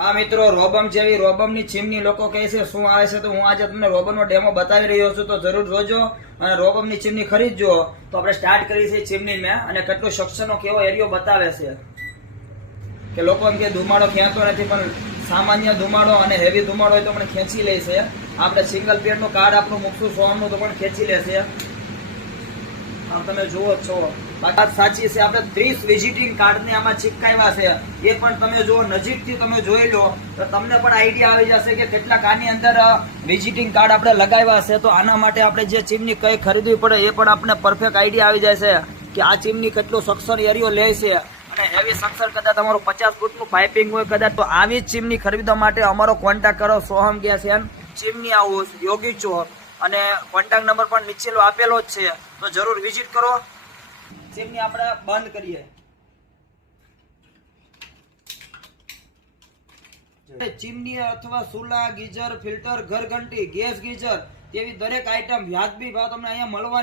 હા મિત્રો, રોબમ જેવી રોબમની ચીમની લોકો કહે છે, શું આવે છે તો હું આજે તમને રોબમનો ડેમો બતાવી રહ્યો છું, તો જરૂર જોજો અને રોબમની ચીમની ખરીદજો તો આપણે સ્ટાર્ટ કરી છે ચીમની મેં અને કેટલું સક્ષમનો કેવો એરિયો બતાવે છે. કે લોકો એમ કે ધુમાડો ખેંચતો નથી, પણ સામાન્ય ધુમાડો અને હેવી ધુમાડો હોય તો પણ ખેંચી લે છે. આપણે સિંગલ પેડનું કાર્ડ આપણું મૂકશું, સોનું તો પણ ખેંચી લેશે તમે જુઓ છો. વાત સાચી છે, આપણે ત્રીસ વિઝિટિંગ કાર્ડને આમાં ચિપકાવ્યા છે. એ પણ તમે જુઓ, નજીકથી તમે જોઈ લો, તો તમને પણ આઈડિયા આવી જશે કે કેટલાક આની અંદર વિઝિટિંગ કાર્ડ આપણે લગાવ્યા છે. તો આના માટે આપણે જે ચીમની કઈ ખરીદવી પડે એ પણ આપણે પરફેક્ટ આઈડિયા આવી જાય છે કે આ ચીમની કેટલો સક્ષર એરિયો લે છે. અને હેવી સક્ષર કદાચ તમારું પચાસ ફૂટનું પાઇપિંગ હોય, કદાચ તો આવી જ ચીમની ખરીદવા માટે અમારો કોન્ટેક્ટ કરો. Soham gas and chimney house Yogi Chowk અને કોન્ટેક્ટ નંબર પણ નીચેલો આપેલો જ છે. તો જરૂર વિઝિટ કરો. ચીમની આપણે બંધ કરીએ. ચીમની અથવા સુલા, ગીઝર, ફિલ્ટર, ઘરઘંટી, ગેસ ગીઝર તેવી દરેક આઈટમ વ્યાજબી ભાવ તમને અહીંયા મળવાની